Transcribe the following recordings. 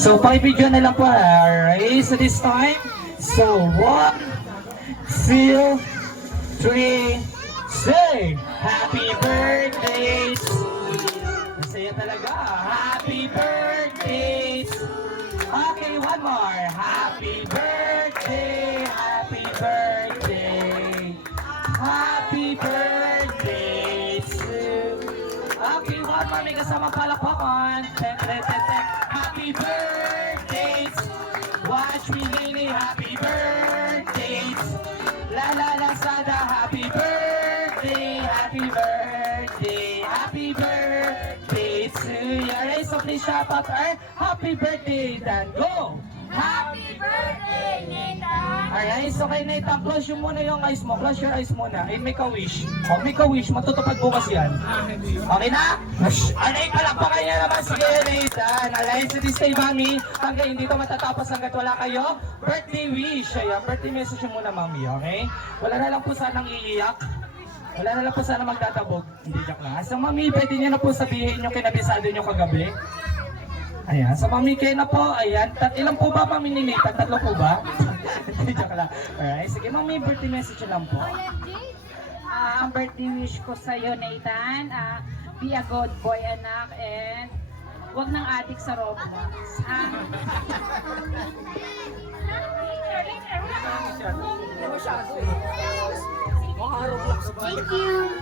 So, pakibigyan na lang po. Alright, so this time. So, 1, 2, 3, say, Happy birthday! Masaya talaga. Happy birthday! Okay, one more. Happy birthday! Happy birthday! Happy birthday to... Okay, one more. May kasama palakpakan. Happy birthday! Watch me, Nene. Happy birthday! La la la sada. Happy birthday! Happy birthday! Happy birthday to you. Alright, so please shout out our happy birthday, Dan. Go! Happy birthday, Nathan! Alright, so kay Nathan, close yung muna yung eyes mo. Close your eyes muna. And make a wish. O, make a wish. Matutupad bukas yan. Okay na? Alright, palakpakan niya naman. Sige, Nathan. Alright, so this day, Mami, hanggang hindi to matatapos hanggat wala kayo. Birthday wish. Ayan, birthday message yung muna, Mami. Okay? Wala na lang po sanang iiyak. Wala na lang po sana magtatabog. Hindi, joke lang. So, Mami, pwede niyo na po sabihin yung kinabisado niyo kagabi. Ayan, sa Mami Kay na po, ayan. Ilan po ba Mami ni Nathan? Tatlo po ba? Hindi, joke lang. Alright, sige Mami, birthday message lang po. Ang birthday wish ko sa iyo, Nathan, be a good boy, anak, and huwag nang adik sa Roblox. Thank you.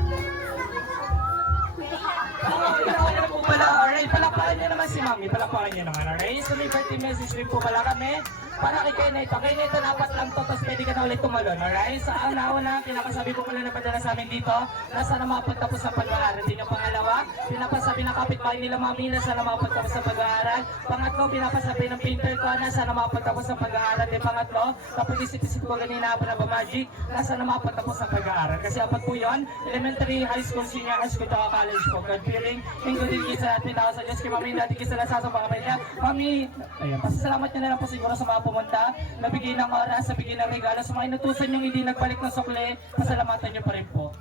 Alright, palakpakan niyo naman si Mami. Palakpakan niyo naman. Alright, so may birthday message rin po pala kami. Para kay Nathan. Kay Nathan, apat lang to, tapos pwede ka na ulit tumalon. Alright, so ang nauna, pinakasabi ko pala na padala sa amin dito, na sana makapagtapos sa pag-aaral. Din yung pangalawa, pinapasabi ng kapitbahay nila Mami na sana makapagtapos sa pag-aaral. Pangatlo, pinapasabi ng painter ko na sana makapagtapos sa pag-aaral. Din pangatlo, kapag isip-isip ko ganina po na ba magic, na sana makapagtapos sa pag-aaral. Kasi apat po yun, elementary, high school, senior high school, at college po. God fearing, including kisa at pinaka sa Diyos kay Mami, dati kisa na sa mga pamilya. Mami, ayun, pasasalamat niyo na lang po siguro sa mga pumunta, nabigay ng oras, nabigay ng regalo, sa mga inutusan yung hindi nagbalik ng sukle, pasalamatan niyo pa rin po.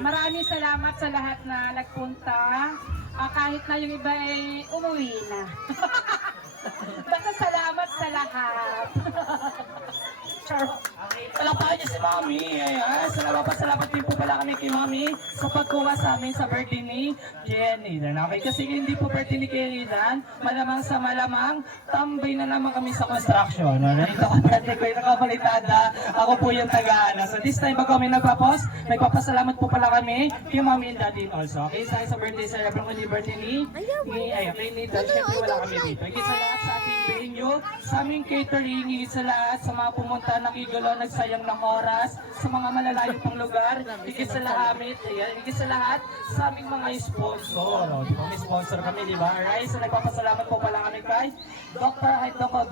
Maraming salamat sa lahat na nagpunta. Kahit na yung iba ay umuwi na. Basta salamat sa lahat. Okay, palakpakan niyo si Mami. Ayan, salamat din po pala kami kay Mami sa pagkuha sa amin sa birthday ni Jenny. Okay, kasi hindi po birthday ni Jenny, malamang sa malamang, tambay na naman kami sa construction. Alright, ako birthday ko yung nakabalitada. Ako po yung taga-ana. So this time, bago kami nagpa-post, nagpapasalamat po pala kami kay Mami and Daddy also. Okay, sa birthday celebrant ko ni birthday ni kay Nathan. Siyempre wala kami dito. Higit sa lahat sa ating venue, sa aming catering, higit sa lahat sa mga pumunta nakigulo, nagsayang ng oras sa mga malalayo pang lugar, higit sa lahat, higit sa lahat sa aming mga sponsor. Di ba, may sponsor kami, di ba? Alright, so nagpapasalamat po pala kami kay Dr. Haidoko